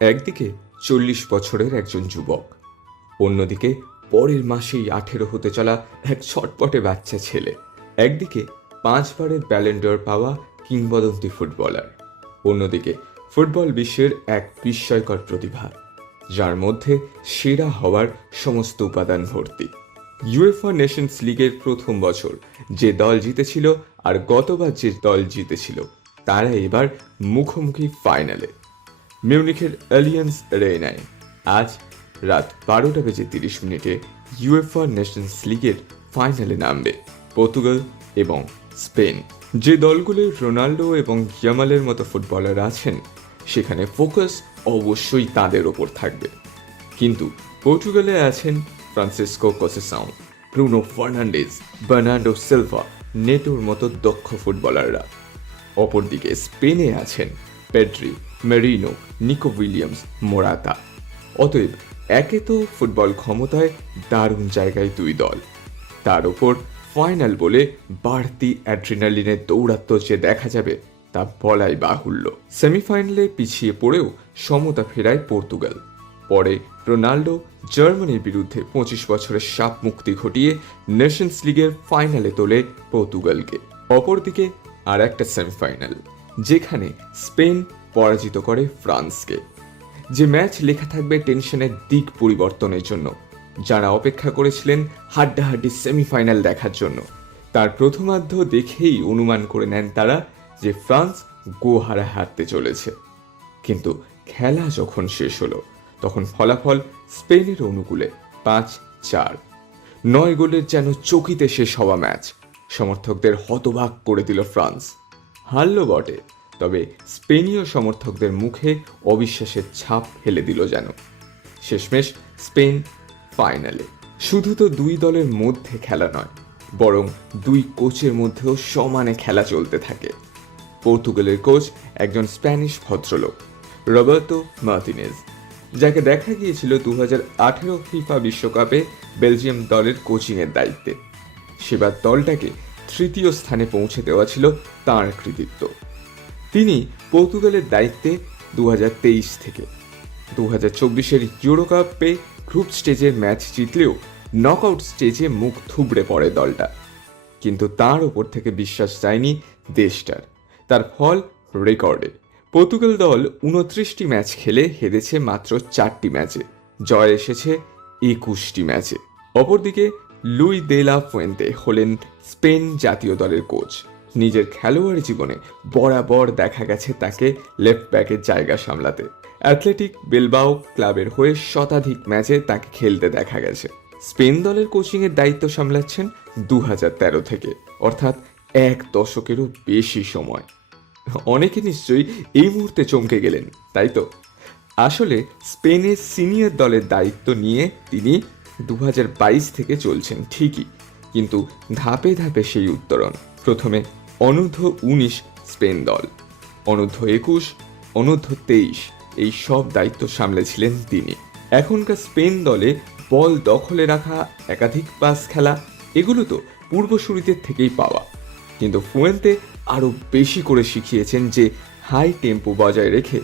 একদিকে 40 বছরের একজন যুবক, অন্যদিকে পরের মাসেই 18 হতে চলা এক ছটপটে বাচ্চা ছেলে। একদিকে 5 বারের ব্যালন ড'র পাওয়া কিংবদন্তি ফুটবলার, অন্যদিকে ফুটবল বিশ্বের এক বিস্ময়কর প্রতিভা, যার মধ্যে সেরা হওয়ার সমস্ত উপাদান ভর্তি। ইউএফা নেশনস লিগের প্রথম বছর যে দল জিতেছিল আর গতবার যে দল জিতেছিল, তারা এবার মুখোমুখি ফাইনালে মিউনিখের অ্যালিয়ান্স অ্যারেনায়। আজ রাত 12:30 ইউএফা নেশনস লিগের ফাইনালে নামবে পর্তুগাল এবং স্পেন। যে দলগুলোর রোনাল্ডো এবং ইয়ামালের মতো ফুটবলার আছেন, সেখানে ফোকাস অবশ্যই তাদের ওপর থাকবে। কিন্তু পর্তুগালে আছেন Francisco Conceicao, Bruno Fernandes, Bernardo Silva, নেটোর মতো দক্ষ ফুটবলাররা। অপরদিকে স্পেনে আছেন Pedri, Merino, Nico Williams, Morata. অতএব একে তো ফুটবল ক্ষমতায় দারুণ জায়গায় দুই দল, তার ওপর ফাইনাল বলে বাড়তি অ্যাড্রিনালিনে দৌড়াত্ম যে দেখা যাবে তা বলাই বাহুল্য। সেমিফাইনালে পিছিয়ে পড়েও সমতা ফেরায় পর্তুগাল। পরে রোনাল্ডো জার্মানির বিরুদ্ধে 25 বছরের সাপ মুক্তি ঘটিয়ে নেশনস লিগের ফাইনালে তোলে পর্তুগালকে। অপরদিকে আর একটা সেমিফাইনাল, যেখানে স্পেন পরাজিত করে ফ্রান্সকে। যে ম্যাচ লেখা থাকবে টেনশনের দিক পরিবর্তনের জন্য। যারা অপেক্ষা করেছিলেন হাড্ডাহাড্ডি সেমিফাইনাল দেখার জন্য, তার প্রথমার্ধ দেখেই অনুমান করে নেন তারা যে ফ্রান্স গোহারা হারতে চলেছে। কিন্তু খেলা যখন শেষ হলো, তখন ফলাফল স্পেনের অনুকূলে 5-4। 9 গোলের যেন চকিতে শেষ হওয়া ম্যাচ। সমর্থকদের হতবাক করে দিল ফ্রান্স। হারল বটে, তবে স্পেনীয় সমর্থকদের মুখে অবিশ্বাসের ছাপ ফেলে দিল যেন। শেষমেশ স্পেন ফাইনালে। শুধু তো দুই দলের মধ্যে খেলা নয়, বরং দুই কোচের মধ্যেও সমানে খেলা চলতে থাকে। পর্তুগালের কোচ একজন স্প্যানিশ ভদ্রলোক, রবার্তো মার্টিনেজ, যাকে দেখা গিয়েছিল 2018 ফিফা বিশ্বকাপে বেলজিয়াম দলের কোচিংয়ের দায়িত্বে। সেবার দলটাকে তৃতীয় স্থানে পৌঁছে দেওয়া ছিল তাঁর কৃতিত্ব। তিনি পর্তুগালের দায়িত্বে 2023 থেকে 2024 ইউরোকাপে গ্রুপ স্টেজের ম্যাচ জিতলেও নকআউট স্টেজে মুখ থুবড়ে পড়ে দলটা। কিন্তু তার উপর থেকে বিশ্বাস যায়নি দেশটার। তার ফল রেকর্ডে। পর্তুগাল দল 29টি ম্যাচ খেলে হেরেছে মাত্র 4টি ম্যাচে, জয় এসেছে 21টি ম্যাচে। অপরদিকে লুই দে লা ফুয়েন্তে হলেন স্পেন জাতীয় দলের কোচ। নিজের খেলোয়াড়ি জীবনে বরাবর দেখা গেছে তাকে লেফট ব্যাকের জায়গা সামলাতে। অ্যাথলেটিক বিলবাও ক্লাবের হয়ে শতাধিক ম্যাচে তাকে খেলতে দেখা গেছে। স্পেন দলের কোচিংয়ের দায়িত্ব সামলাচ্ছেন 2013 থেকে, অর্থাৎ 1 দশকেরও বেশি সময়। অনেকে নিশ্চয়ই এই মুহূর্তে চমকে গেলেন, তাই তো? আসলে স্পেনের সিনিয়র দলের দায়িত্ব নিয়ে তিনি 2022 থেকে চলছেন ঠিকই, কিন্তু ধাপে ধাপে সেই উত্তরণ। প্রথমে অনূর্ধ্ব-19 স্পেন দল, অনূর্ধ্ব-21, অনূর্ধ্ব-23 এই সব দায়িত্ব সামলেছিলেন তিনি। এখনকার স্পেন দলে বল দখলে রাখা, একাধিক পাস খেলা, এগুলো তো পূর্বসূরিদের থেকেই পাওয়া। কিন্তু ফুয়েন্তে আরও বেশি করে শিখিয়েছেন যে হাই টেম্পো বজায় রেখে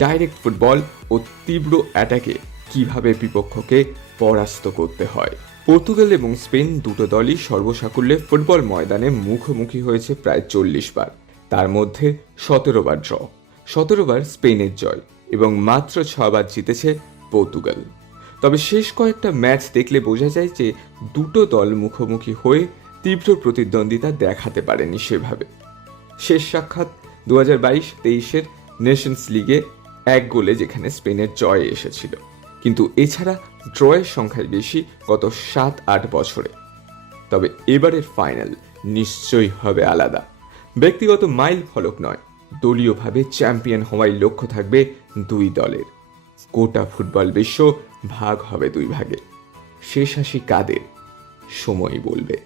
ডাইরেক্ট ফুটবল ও তীব্র অ্যাটাকে কিভাবে বিপক্ষকে পরাস্ত করতে হয়। পর্তুগাল এবং স্পেন দুটো দলই সর্বসাকুল্যে ফুটবল ময়দানে মুখোমুখি হয়েছে প্রায় 40 বার। তার মধ্যে 17 বার ড্র, 17 বার স্পেনের জয় এবং মাত্র 6 বার জিতেছে পর্তুগাল। তবে শেষ কয়েকটা ম্যাচ দেখলে বোঝা যায় যে দুটো দল মুখোমুখি হয়ে তীব্র প্রতিদ্বন্দ্বিতা দেখাতে পারেনি সেভাবে। শেষ সাক্ষাৎ 2022-23 নেশনস লিগে 1 গোলে, যেখানে স্পেনের জয় এসেছিল। কিন্তু এছাড়া ড্রয়ের সংখ্যায় বেশি গত 7-8 বছরে। তবে এবারের ফাইনাল নিশ্চয়ই হবে আলাদা। ব্যক্তিগত মাইল ফলক নয়, দলীয়ভাবে চ্যাম্পিয়ন হওয়ার লক্ষ্য থাকবে দুই দলের। গোটা ফুটবল বিশ্ব ভাগ হবে দুই ভাগে। শেষ হাসি কাদের, সময়ই বলবে।